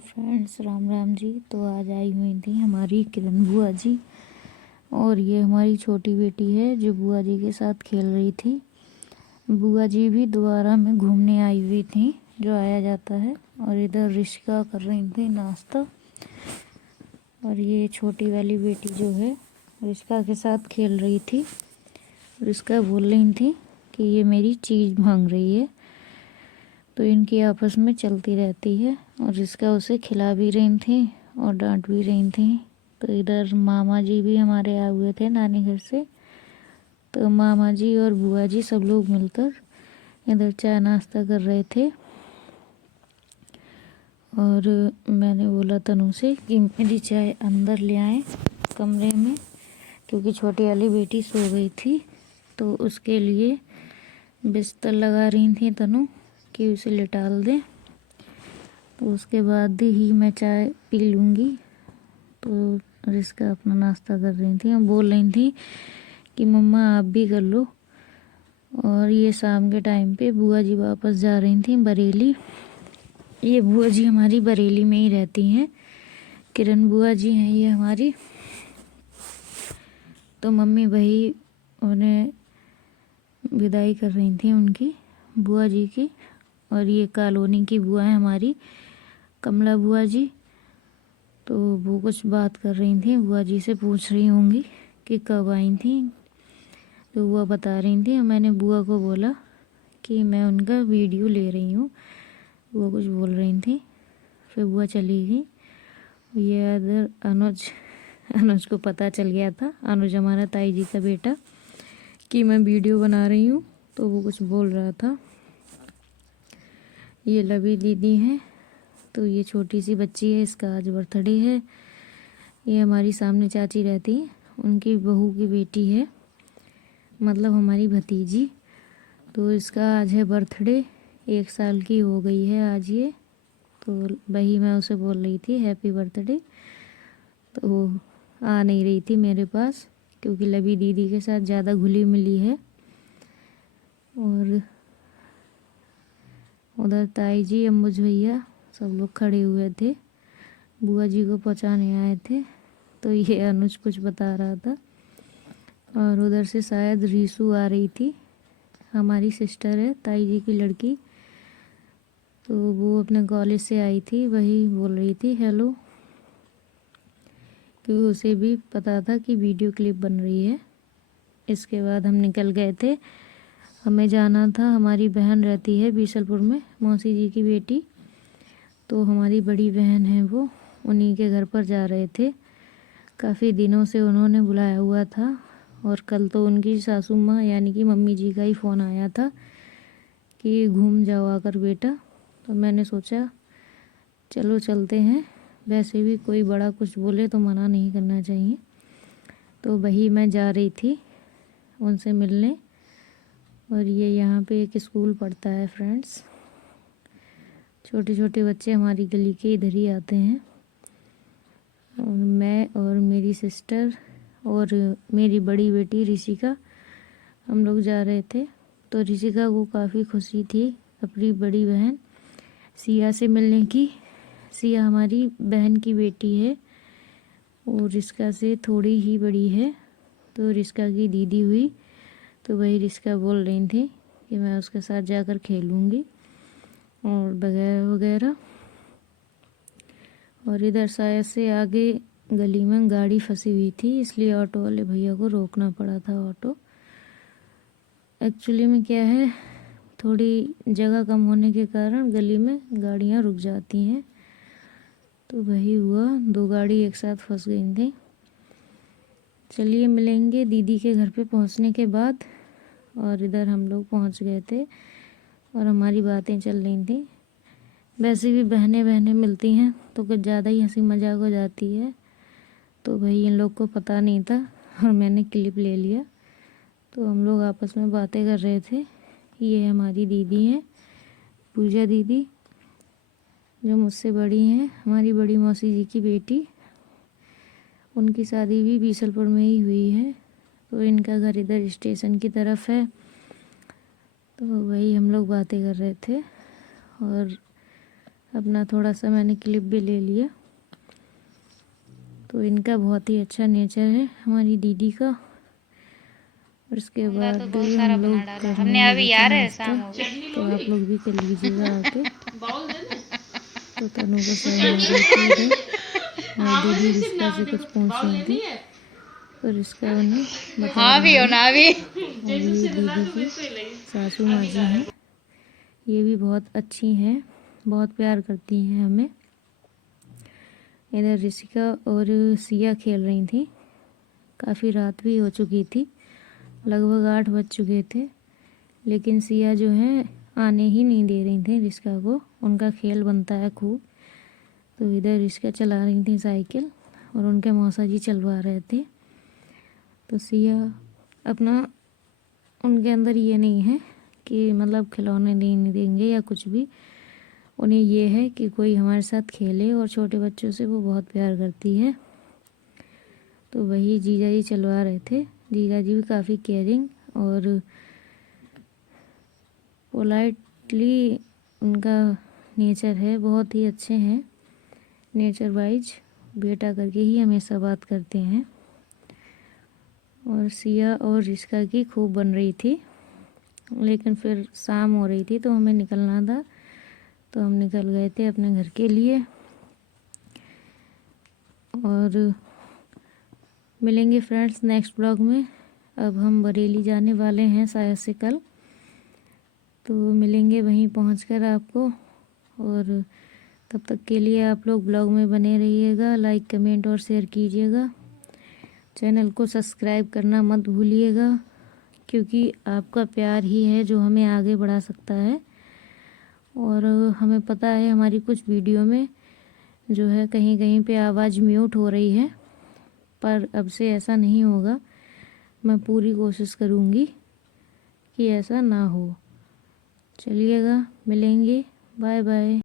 Friends, Ram Ram ji. तो आज आई हुई थी हमारी किरण बुआ जी, और ये हमारी छोटी बेटी है जो बुआ जी के साथ खेल रही थी। बुआ जी भी दोबारा में घूमने आई हुई थी, जो आया जाता है। और इधर रिश्का कर रही थी नाश्ता, और ये छोटी वाली बेटी जो है रिश्का के साथ खेल रही थी। रिश्का बोल रही थी कि ये मेरी चीज़ मांग रही है, तो इनकी आपस में चलती रहती है। और इसका उसे खिला भी रही थी और डांट भी रही थी। तो इधर मामा जी भी हमारे आए हुए थे नानी घर से, तो मामा जी और बुआ जी सब लोग मिलकर इधर चाय नाश्ता कर रहे थे। और मैंने बोला तनु से कि मेरी चाय अंदर ले आए कमरे में, क्योंकि छोटी वाली बेटी सो गई थी। तो उसके लिए बिस्तर लगा रही थी तनु कि उसे लिटाल दें, तो उसके बाद ही मैं चाय पी लूँगी। तो रिस्का अपना नाश्ता कर रही थी और बोल रही थी कि मम्मा आप भी कर लो। और ये शाम के टाइम पे बुआ जी वापस जा रही थी बरेली। ये बुआ जी हमारी बरेली में ही रहती हैं, किरण बुआ जी हैं ये हमारी। तो मम्मी वही उन्हें विदाई कर रही थी उनकी बुआ जी की। और ये कॉलोनी की बुआ है हमारी कमला बुआ जी। तो वो कुछ बात कर रही थी, बुआ जी से पूछ रही होंगी कि कब आई थी। तो बुआ बता रही थी, और मैंने बुआ को बोला कि मैं उनका वीडियो ले रही हूँ। बुआ कुछ बोल रही थी, फिर बुआ चली गई। ये अदर अनुज को पता चल गया था, अनुज हमारा ताई जी का बेटा, कि मैं वीडियो बना रही हूँ। तो वो कुछ बोल रहा था। ये लवी दीदी है, तो ये छोटी सी बच्ची है, इसका आज बर्थडे है। ये हमारी सामने चाची रहती है, उनकी बहू की बेटी है, मतलब हमारी भतीजी। तो इसका आज है बर्थडे, 1 साल की हो गई है आज ये। तो वही मैं उसे बोल रही थी हैप्पी बर्थडे। तो वो आ नहीं रही थी मेरे पास, क्योंकि लवी दीदी के साथ ज़्यादा घुली मिली है। और उधर ताई जी, अम्बुज भैया सब लोग खड़े हुए थे, बुआ जी को पहुंचाने आए थे। तो ये अनुज कुछ बता रहा था। और उधर से शायद रीसू आ रही थी, हमारी सिस्टर है ताई जी की लड़की। तो वो अपने कॉलेज से आई थी, वही बोल रही थी हेलो, क्योंकि उसे भी पता था कि वीडियो क्लिप बन रही है। इसके बाद हम निकल गए थे, हमें जाना था। हमारी बहन रहती है बीसलपुर में, मौसी जी की बेटी। तो हमारी बड़ी बहन है वो, उन्हीं के घर पर जा रहे थे। काफ़ी दिनों से उन्होंने बुलाया हुआ था। और कल तो उनकी सासू माँ यानी कि मम्मी जी का ही फ़ोन आया था कि घूम जाओ आकर बेटा। तो मैंने सोचा चलो चलते हैं, वैसे भी कोई बड़ा कुछ बोले तो मना नहीं करना चाहिए। तो वही मैं जा रही थी उनसे मिलने। और ये यहाँ पे एक स्कूल पढ़ता है फ्रेंड्स, छोटे छोटे बच्चे हमारी गली के इधर ही आते हैं। और मैं और मेरी सिस्टर और मेरी बड़ी बेटी ऋषिका, हम लोग जा रहे थे। तो ऋषिका को काफ़ी खुशी थी अपनी बड़ी बहन सिया से मिलने की। सिया हमारी बहन की बेटी है, और रिश्का से थोड़ी ही बड़ी है, तो रिश्का की दीदी हुई। तो वही रिश्का बोल रही थी कि मैं उसके साथ जाकर खेलूँगी और वगैरह वगैरह। और इधर शायद से आगे गली में गाड़ी फंसी हुई थी, इसलिए ऑटो वाले भैया को रोकना पड़ा था ऑटो। एक्चुअली में क्या है, थोड़ी जगह कम होने के कारण गली में गाड़ियाँ रुक जाती हैं। तो वही हुआ, 2 गाड़ी एक साथ फंस गई थी। चलिए मिलेंगे दीदी के घर पे पहुंचने के बाद। और इधर हम लोग पहुंच गए थे और हमारी बातें चल रही थी। वैसे भी बहनें बहनें मिलती हैं तो कुछ ज़्यादा ही हंसी मजाक हो जाती है। तो भाई इन लोग को पता नहीं था और मैंने क्लिप ले लिया। तो हम लोग आपस में बातें कर रहे थे। ये हमारी दीदी हैं, पूजा दीदी, जो मुझसे बड़ी हैं, हमारी बड़ी मौसी जी की बेटी। उनकी शादी भी बीसलपुर में ही हुई है। तो इनका घर इधर स्टेशन की तरफ है। तो वही हम लोग बातें कर रहे थे। और अपना थोड़ा सा मैंने क्लिप भी ले लिया। तो इनका बहुत ही अच्छा नेचर है हमारी दीदी का। और इसके बाद तो बहुत सारा हम बना लोग डाला करने हमने अभी लगे थे यार है नाश्ता। शाम हो गई। तो आप लोग भी कर लीजिएगा आके। तो तनु को शर्म आ रही थी इधर, हमारी दीदी रिश्का से कुछ पूछ रही थी, तो रिश्का उन्हें बता हाँ भी रही हो है। ना भी। और ये दीदी की सासू माँ जी हैं, ये भी बहुत अच्छी हैं, बहुत प्यार करती हैं हमें। इधर ऋषिका और सिया खेल रही थी। काफ़ी रात भी हो चुकी थी, लगभग 8 बज चुके थे, लेकिन सिया जो है आने ही नहीं दे रही थी ऋषिका को। उनका खेल बनता है खूब। तो इधर ऋषिका चला रही थी साइकिल और उनके मौसा जी चलवा रहे थे। तो सिया अपना, उनके अंदर ये नहीं है कि मतलब खिलौने नहीं देंगे या कुछ भी, उन्हें ये है कि कोई हमारे साथ खेले। और छोटे बच्चों से वो बहुत प्यार करती है। तो वही जीजा जी चलवा रहे थे। जीजा जी भी काफ़ी केयरिंग और पोलाइटली उनका नेचर है, बहुत ही अच्छे हैं नेचर वाइज। बेटा करके ही हमेशा बात करते हैं। और सिया और रिश्का की खूब बन रही थी, लेकिन फिर शाम हो रही थी तो हमें निकलना था, तो हम निकल गए थे अपने घर के लिए। और मिलेंगे फ्रेंड्स नेक्स्ट ब्लॉग में। अब हम बरेली जाने वाले हैं शायद से कल, तो मिलेंगे वहीं पहुंचकर आपको। और तब तक के लिए आप लोग ब्लॉग में बने रहिएगा, लाइक कमेंट और शेयर कीजिएगा। चैनल को सब्सक्राइब करना मत भूलिएगा, क्योंकि आपका प्यार ही है जो हमें आगे बढ़ा सकता है। और हमें पता है हमारी कुछ वीडियो में जो है कहीं कहीं पे आवाज़ म्यूट हो रही है, पर अब से ऐसा नहीं होगा। मैं पूरी कोशिश करूँगी कि ऐसा ना हो। चलिएगा, मिलेंगे, बाय बाय।